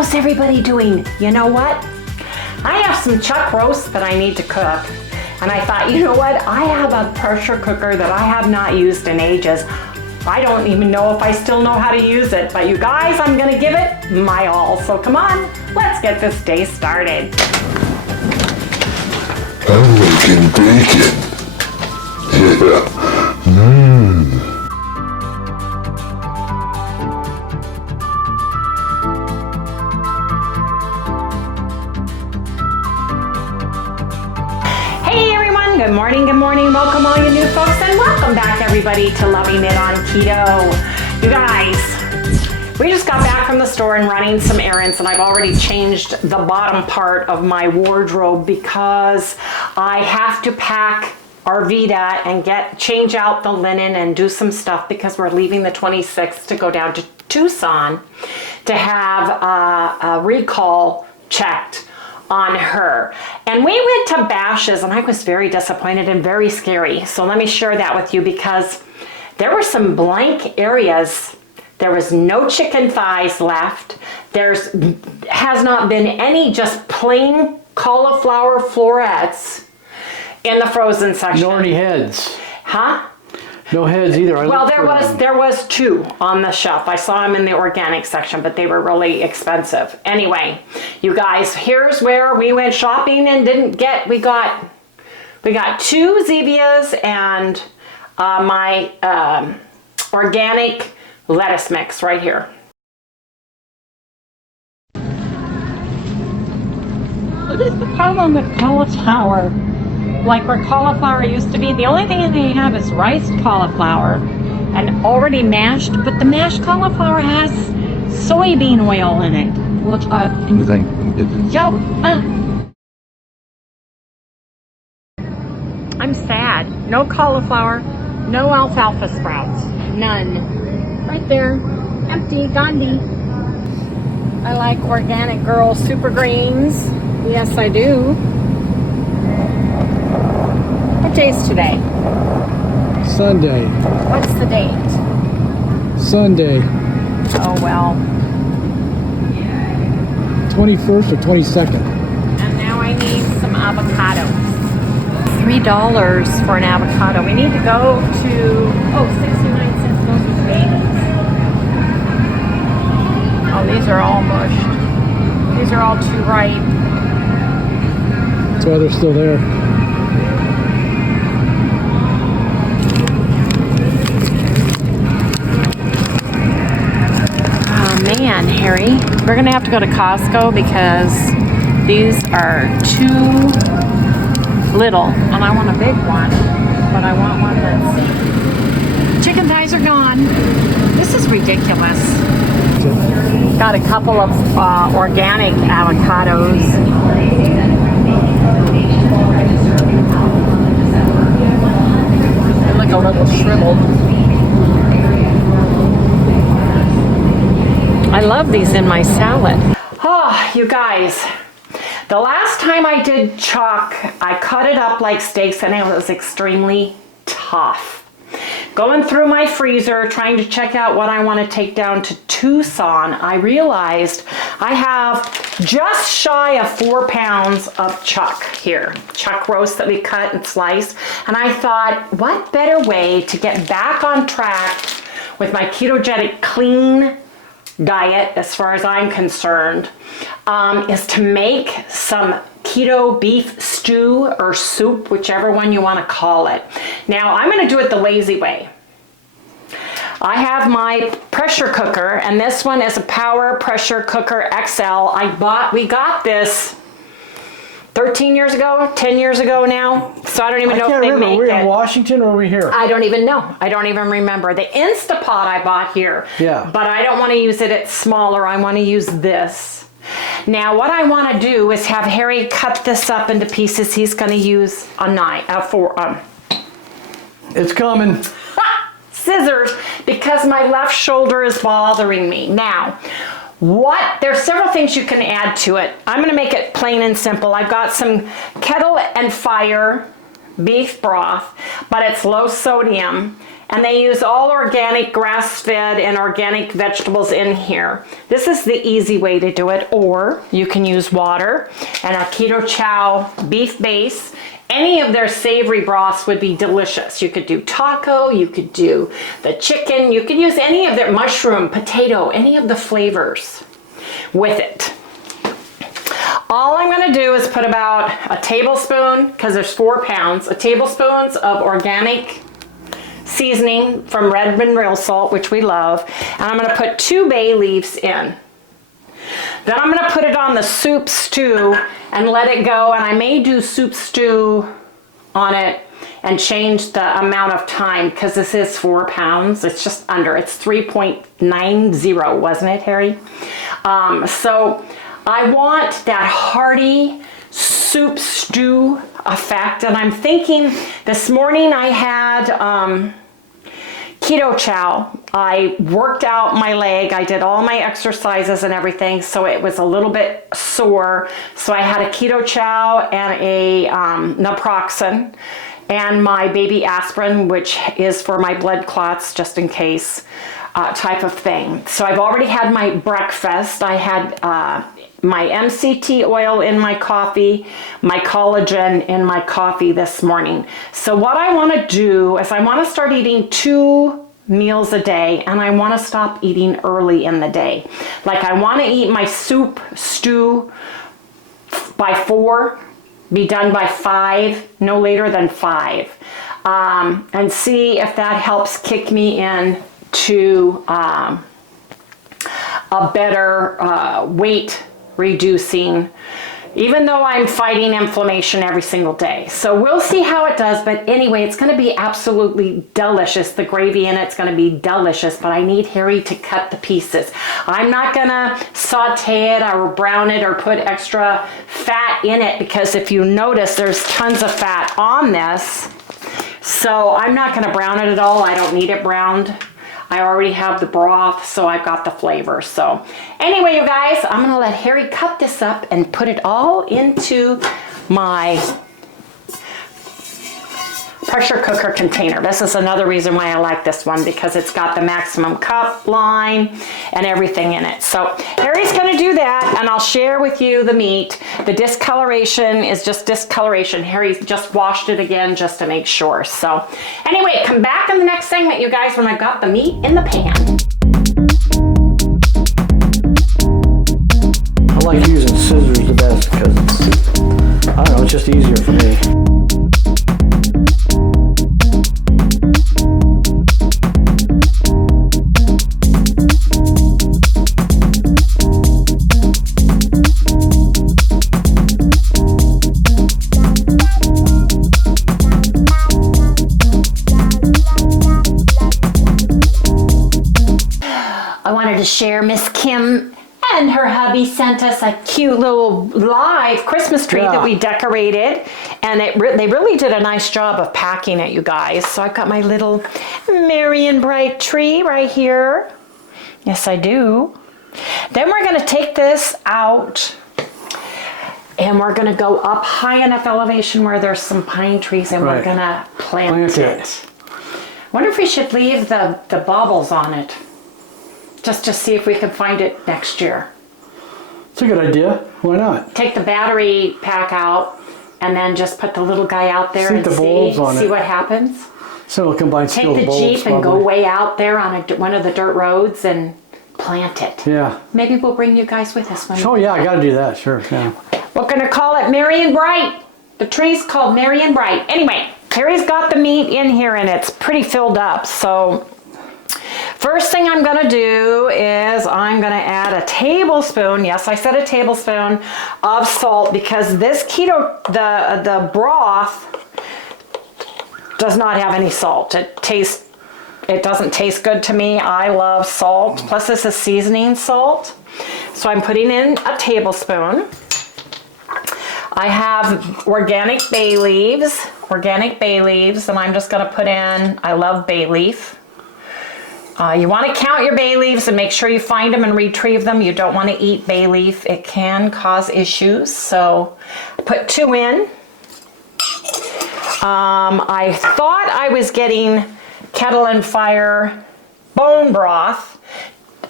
How's everybody doing? You know what? I have some chuck roast that I need to cook. And I thought, you know what? I have a pressure cooker that I have not used in ages. I don't even know if I still know how to use it, but you guys, I'm gonna give it my all. So come on, let's get this day started. I'm making bacon. Yeah. Hey everyone, good morning, welcome all you new folks, and welcome back everybody to Loving It on Keto. You guys, we just got back from the store and running some errands, and I've already changed the bottom part of my wardrobe because I have to pack our Vita and change out the linen and do some stuff because we're leaving the 26th to go down to Tucson to have a recall checked on her. And we went to Bash's' and I was very disappointed and very scary. So let me share that with you because there were some blank areas. There was no chicken thighs left. Has not been any just plain cauliflower florets in the frozen section. Nor any heads. Huh? No heads either. Well, there was two on the shelf. I saw them in the organic section, but they were really expensive. Anyway, you guys, here's where we went shopping and didn't get. We got two Zevias and my organic lettuce mix right here. What is the problem with cauliflower? Like where cauliflower used to be, the only thing they have is riced cauliflower and already mashed, but the mashed cauliflower has soybean oil in it. Which I'm sad. No cauliflower, no alfalfa sprouts, none. Right there, empty, Gandhi. I like organic girl super greens. Yes, I do. What day's today? Sunday. What's the date? Sunday. Oh well. 21st or 22nd. And now I need some avocados. $3 for an avocado. We need to go to, 69 cents. Those are the babies. Oh, these are all mushed. These are all too ripe. That's why they're still there. Man, Harry, we're gonna have to go to Costco because these are too little, and I want a big one, but I want one that's chicken thighs are gone. This is ridiculous. Got a couple of organic avocados. They look a little shriveled. I love these in my salad. Oh, you guys, the last time I did chuck, I cut it up like steaks and it was extremely tough. Going through my freezer, trying to check out what I want to take down to Tucson, I realized I have just shy of 4 pounds of chuck here. Chuck roast that we cut and sliced. And I thought, what better way to get back on track with my ketogenic clean diet, as far as I'm concerned, is to make some keto beef stew or soup, whichever one you want to call it. Now, I'm going to do it the lazy way. I have my pressure cooker, and this one is a Power Pressure Cooker XL. We got this 13 years ago, 10 years ago now, so I don't even know if they make it. Were we in Washington or were we here? I don't even know. I don't even remember. The Instapot I bought here. Yeah. But I don't want to use it. It's smaller. I want to use this. Now, what I want to do is have Harry cut this up into pieces. He's going to use a knife, It's coming. Scissors, because my left shoulder is bothering me. Now, there's several things you can add to it. I'm going to make it plain and simple. I've got some kettle and fire beef broth, but it's low sodium. And they use all organic, grass-fed, and organic vegetables in here. This is the easy way to do it, or you can use water and a keto chow beef base. Any of their savory broths would be delicious. You could do taco, you could do the chicken, you could use any of their mushroom, potato, any of the flavors with it. All I'm gonna do is put about a tablespoon, because there's 4 pounds, a tablespoon of organic seasoning from red mineral salt, which we love, and I'm gonna put 2 bay leaves in. Then I'm gonna put it on the soup stew and let it go, and I may do soup stew on it and change the amount of time, because this is 4 pounds. It's just under, it's 3.90, wasn't it, Harry? So I want that hearty soup stew effect, and I'm thinking this morning I had keto chow. I worked out my leg. I did all my exercises and everything, so it was a little bit sore. So I had a keto chow and a naproxen and my baby aspirin, which is for my blood clots, just in case, type of thing. So I've already had my breakfast. I had my MCT oil in my coffee, my collagen in my coffee this morning. So what I want to do is I want to start eating 2 meals a day, and I want to stop eating early in the day. Like, I want to eat my soup stew by 4, be done by 5, no later than 5, and see if that helps kick me in to a better weight reducing, even though I'm fighting inflammation every single day. So we'll see how it does, but anyway, it's gonna be absolutely delicious. The gravy in it's gonna be delicious, but I need Harry to cut the pieces. I'm not gonna saute it or brown it or put extra fat in it, because if you notice, there's tons of fat on this. So I'm not gonna brown it at all. I don't need it browned. I already have the broth, so I've got the flavor. So anyway, you guys, I'm gonna let Harry cut this up and put it all into my pressure cooker container. This is another reason why I like this one, because it's got the maximum cup line and everything in it. So Harry's gonna do that, and I'll share with you the meat. The discoloration is just discoloration. Harry just washed it again just to make sure. So anyway, come back in the next segment, you guys, when I've got the meat in the pan. I like using scissors the best because it's, I don't know, it's just easier for me. To share, Miss Kim and her hubby sent us a cute little live Christmas tree that we decorated, and they really did a nice job of packing it, you guys. So I've got my little merry and bright tree right here. Yes, I do. Then we're going to take this out, and we're going to go up high enough elevation where there's some pine trees, and we're going to plant it. Wonder if we should leave the baubles on it, just to see if we can find it next year. It's a good idea. Why not? Take the battery pack out and then just put the little guy out there and see what happens. So we'll combine Take the Jeep and go way out there on one of the dirt roads and plant it. Yeah. Maybe we'll bring you guys with us. Oh yeah, I gotta do that, sure. Yeah. We're gonna call it Merry and Bright. The tree's called Merry and Bright. Anyway, Harry's got the meat in here and it's pretty filled up, so first thing I'm gonna do is I'm gonna add a tablespoon, yes, I said a tablespoon of salt, because this keto, the broth does not have any salt. It doesn't taste good to me. I love salt, plus this is seasoning salt. So I'm putting in a tablespoon. I have organic bay leaves, and I'm just gonna put in, I love bay leaf. You want to count your bay leaves and make sure you find them and retrieve them. You don't want to eat bay leaf. It can cause issues. So put 2 in. I thought I was getting Kettle and Fire bone broth.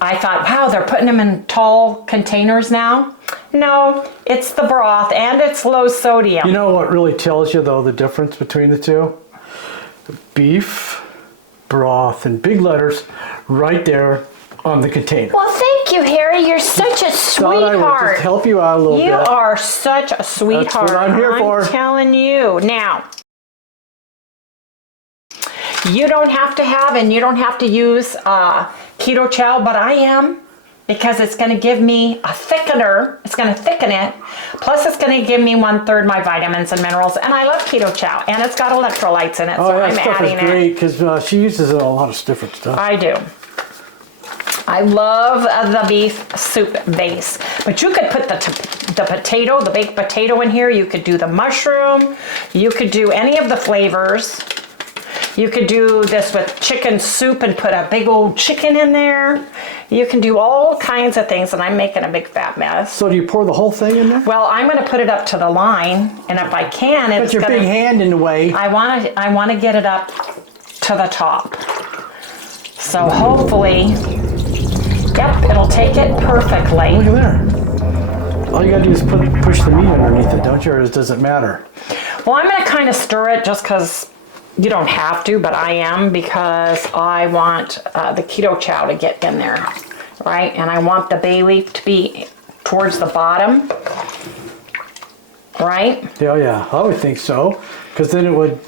I thought, wow, they're putting them in tall containers now. No, it's the broth and it's low sodium. You know what really tells you though the difference between the two? Beef broth in big letters right there on the container. Well, thank you, Harry. You're such a Thought I would sweetheart. just help you out a little bit. You are such a sweetheart. That's what I'm here for. I'm telling you. Now, you don't have to have and you don't have to use keto chow, but I am, because it's going to give me a thickener. It's going to thicken it. Plus, it's going to give me 1/3 my vitamins and minerals. And I love keto chow, and it's got electrolytes in it, so that I'm stuff adding is great because she uses a lot of different stuff. I do. I love the beef soup base, but you could put the potato, the baked potato in here. You could do the mushroom. You could do any of the flavors. You could do this with chicken soup and put a big old chicken in there. You can do all kinds of things, and I'm making a big fat mess. So do you pour the whole thing in there? Well, I'm going to put it up to the line, and if I can, it's Put your big hand in the way. I want to get it up to the top. So hopefully, yep, it'll take it perfectly. Look at there. All you gotta do is push the meat underneath it, don't you? Or does it matter? Well, I'm going to kind of stir it just because you don't have to, but I am, because I want the keto chow to get in there, right? And I want the bay leaf to be towards the bottom, right? Yeah, I would think so. Because then it would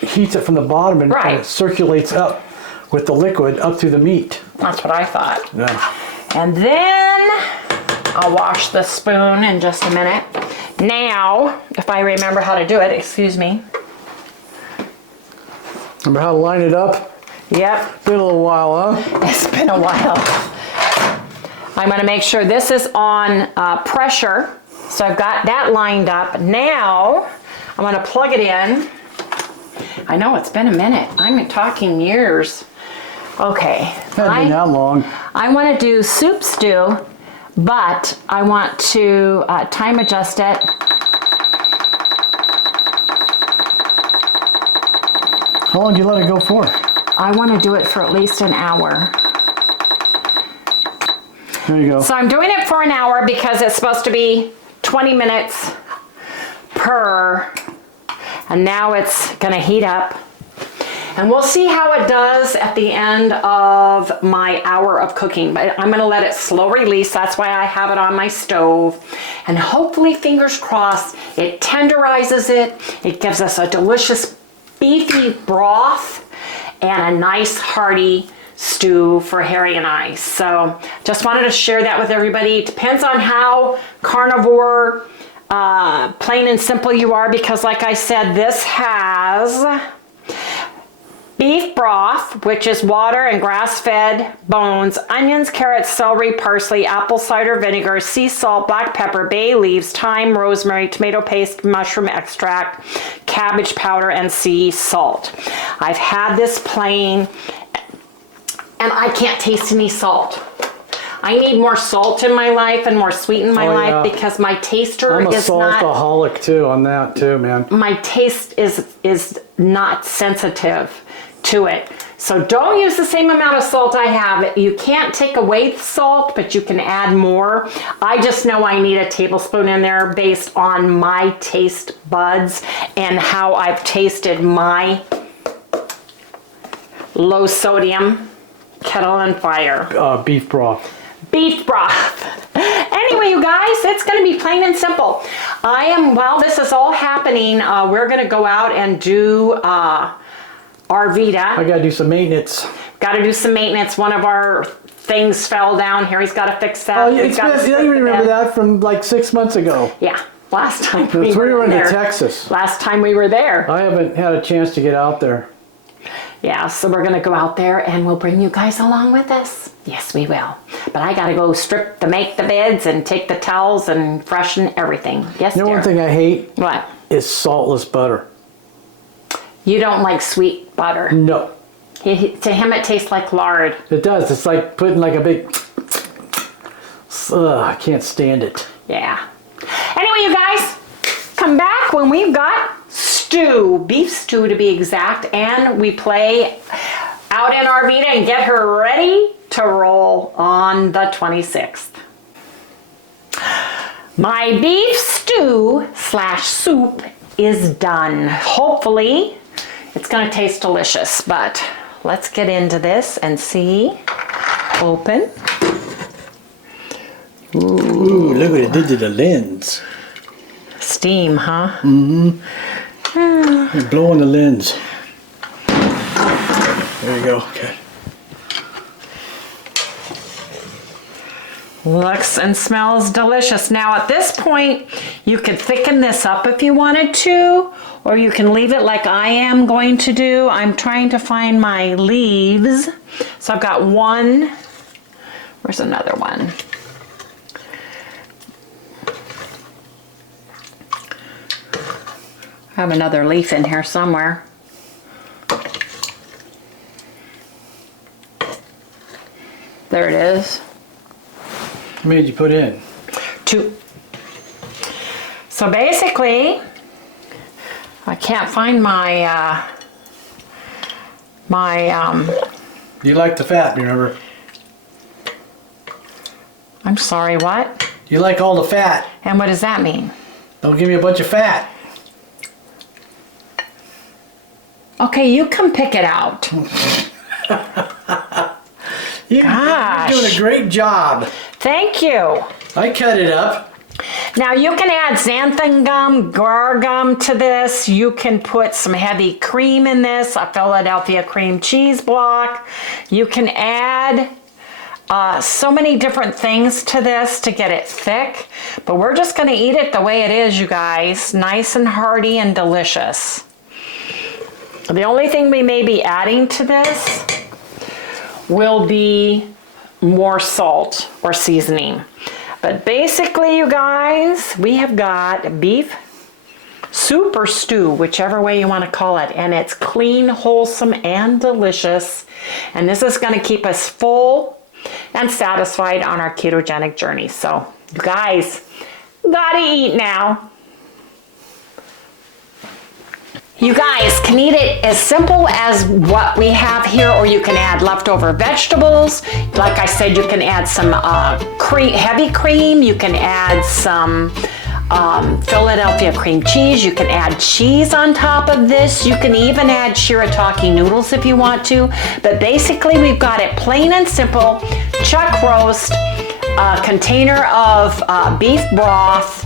heats it from the bottom and Right. it circulates up with the liquid up through the meat. That's what I thought. Yeah. And then I'll wash the spoon in just a minute. Now, if I remember how to do it, excuse me. Remember how to line it up? Yep, Been a little while, huh? it's been a while. I'm going to make sure this is on pressure. So I've got that lined up. Now I'm going to plug it in. I know it's been a minute. I'm talking years. Okay. Hasn't been that long. I want to do soup stew, but I want to time adjust it. How long do you let it go for? I want to do it for at least an hour. There you go. So I'm doing it for an hour because it's supposed to be 20 minutes per, and now it's going to heat up. And we'll see how it does at the end of my hour of cooking. But I'm going to let it slow release. That's why I have it on my stove. And hopefully, fingers crossed, it tenderizes it. It gives us a delicious beefy broth and a nice hearty stew for Harry and I. So just wanted to share that with everybody. It depends on how carnivore, plain and simple you are, because like I said, this has beef broth, which is water and grass-fed bones, onions, carrots, celery, parsley, apple cider vinegar, sea salt, black pepper, bay leaves, thyme, rosemary, tomato paste, mushroom extract, cabbage powder, and sea salt. I've had this plain, and I can't taste any salt. I need more salt in my life and more sweet in my life because my taster I'm a is not... saltaholic too on that too, man. My taste is not sensitive to it. So don't use the same amount of salt I have. You can't take away the salt, but you can add more. I just know I need a tablespoon in there based on my taste buds and how I've tasted my low sodium Kettle and Fire. Beef broth. Beef broth. Anyway, you guys, it's going to be plain and simple. While this is all happening, we're going to go out and do Arvita. I gotta do some maintenance. Got to do some maintenance. One of our things fell down. Harry's got to fix that. Oh, yeah, you remember that from like 6 months ago. Yeah, last time We were in there. Texas. Last time we were there. I haven't had a chance to get out there. Yeah, so we're going to go out there and we'll bring you guys along with us. Yes, we will. But I got to go make the beds and take the towels and freshen everything. Yes, You know dear. one thing I hate What? is saltless butter. You don't like sweet butter. No, To him, it tastes like lard. it does. It's like putting like a big. I can't stand it. Yeah. Anyway, you guys, come back when we've got stew, beef stew to be exact, and we play out in Arvita and get her ready to roll on the 26th. My beef stew / soup is done. Hopefully it's gonna taste delicious, but let's get into this and see. Open. Ooh, look what it did to the lens. Steam, huh? You're blowing the lens. There you go. Okay. Looks and smells delicious. Now at this point, you could thicken this up if you wanted to, or you can leave it like I am going to do. I'm trying to find my leaves. So I've got one. Where's another one? I have another leaf in here somewhere. There it is. How many did you put in? 2. So basically, I can't find my, You like the fat, remember? I'm sorry, what? You like all the fat. And what does that mean? Don't give me a bunch of fat. Okay, you can pick it out. You're Gosh. doing a great job. Thank you. I cut it up. Now you can add xanthan gum, guar gum to this. You can put some heavy cream in this, a Philadelphia cream cheese block. You can add so many different things to this to get it thick, but we're just gonna eat it the way it is, you guys. Nice and hearty and delicious. The only thing we may be adding to this will be more salt or seasoning. But basically, you guys, we have got beef soup or stew, whichever way you want to call it, and it's clean, wholesome, and delicious. And this is going to keep us full and satisfied on our ketogenic journey. So, you guys, gotta eat now. You guys can eat it as simple as what we have here, or you can add leftover vegetables. Like I said, you can add some heavy cream. You can add some Philadelphia cream cheese. You can add cheese on top of this. You can even add shirataki noodles if you want to. But basically, we've got it plain and simple. Chuck roast, a container of beef broth,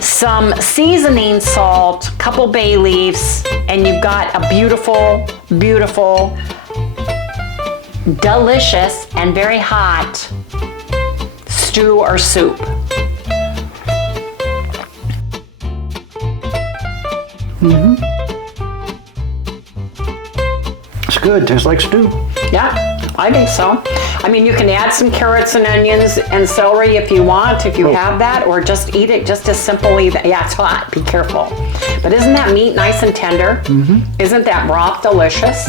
some seasoning salt, couple bay leaves, and you've got a beautiful, beautiful, delicious, and very hot stew or soup. It's good. Tastes like stew. Yeah, I think so. I mean, you can add some carrots and onions and celery if you want, if you have that, or just eat it just as simply. Yeah, it's hot. Be careful. But isn't that meat nice and tender? Isn't that broth delicious?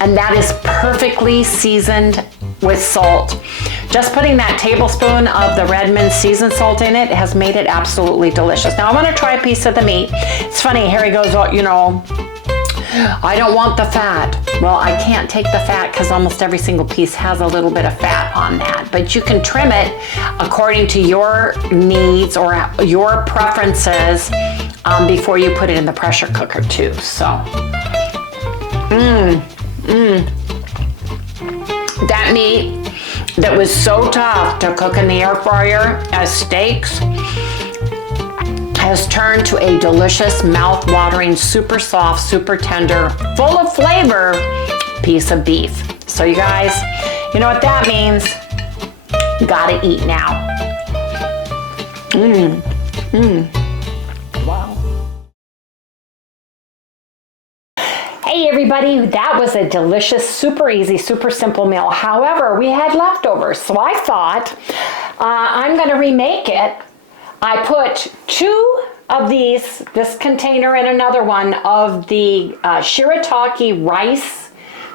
And that is perfectly seasoned with salt. Just putting that tablespoon of the Redmond seasoned salt in it has made it absolutely delicious. Now I want to try a piece of the meat. It's funny, Harry goes, well, you know, I don't want the fat. Well, I can't take the fat because almost every single piece has a little bit of fat on that. But you can trim it according to your needs or your preferences before you put it in the pressure cooker too. So, that meat that was so tough to cook in the air fryer as steaks has turned to a delicious, mouth-watering, super soft, super tender, full of flavor piece of beef. So you guys, you know what that means? You gotta eat now. Wow. Hey everybody, that was a delicious, super easy, super simple meal. However, we had leftovers, so I thought I'm gonna remake it. I put 2 of these, this container and another one of the shirataki rice,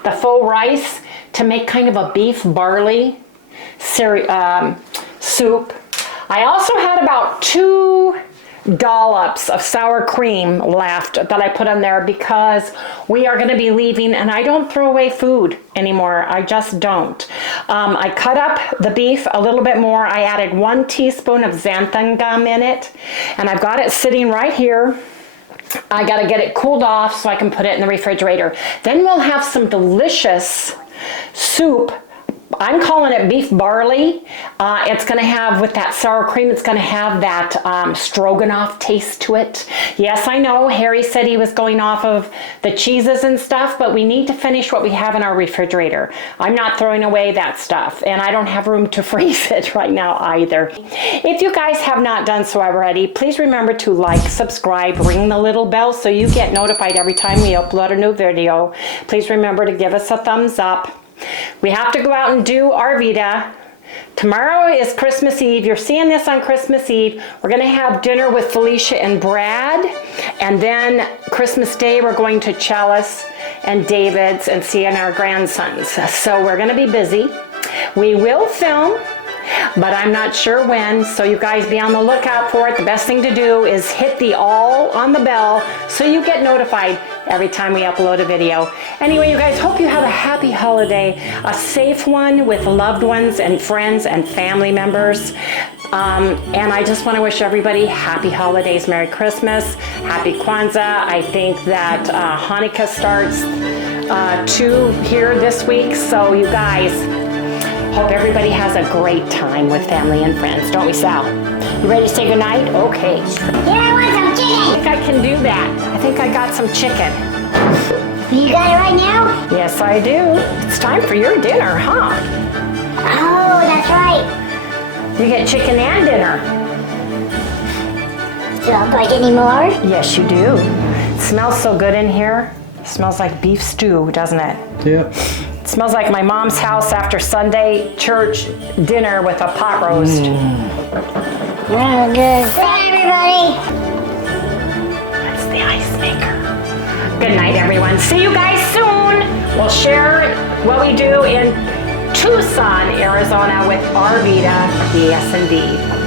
the faux rice, to make kind of a beef barley soup. I also had about 2 dollops of sour cream left that I put on there because we are going to be leaving and I don't throw away food anymore. I just don't. I cut up the beef a little bit more. I added 1 teaspoon of xanthan gum in it, and I've got it sitting right here. I got to get it cooled off so I can put it in the refrigerator. Then we'll have some delicious soup. I'm calling it beef barley. It's going to have, with that sour cream, it's going to have that stroganoff taste to it. Yes, I know Harry said he was going off of the cheeses and stuff, but we need to finish what we have in our refrigerator. I'm not throwing away that stuff, and I don't have room to freeze it right now either. If you guys have not done so already, please remember to like, subscribe, ring the little bell so you get notified every time we upload a new video. Please remember to give us a thumbs up. We have to go out and do our Vita. Tomorrow is Christmas Eve. You're seeing this on Christmas Eve. We're going to have dinner with Felicia and Brad. And then Christmas Day, we're going to Chalice and David's and seeing our grandsons. So we're going to be busy. We will film, but I'm not sure when, so you guys be on the lookout for it. The best thing to do is hit the all on the bell so you get notified every time we upload a video. Anyway, you guys, hope you have a happy holiday, a safe one with loved ones and friends and family members. And I just want to wish everybody happy holidays, Merry Christmas, Happy Kwanzaa. I think that Hanukkah starts too here this week, so you guys, hope everybody has a great time with family and friends, don't we, Sal? You ready to say goodnight? Okay. Yeah, I want some chicken. I think I can do that. I think I got some chicken. You got it right now? Yes, I do. It's time for your dinner, huh? Oh, that's right. You get chicken and dinner. Do I get any more? Yes, you do. It smells so good in here. It smells like beef stew, doesn't it? Yeah. It smells like my mom's house after Sunday church dinner with a pot roast. Oh, good. Bye, everybody. That's the ice maker. Good night, everyone. See you guys soon. We'll share what we do in Tucson, Arizona with our Vita, the S&D.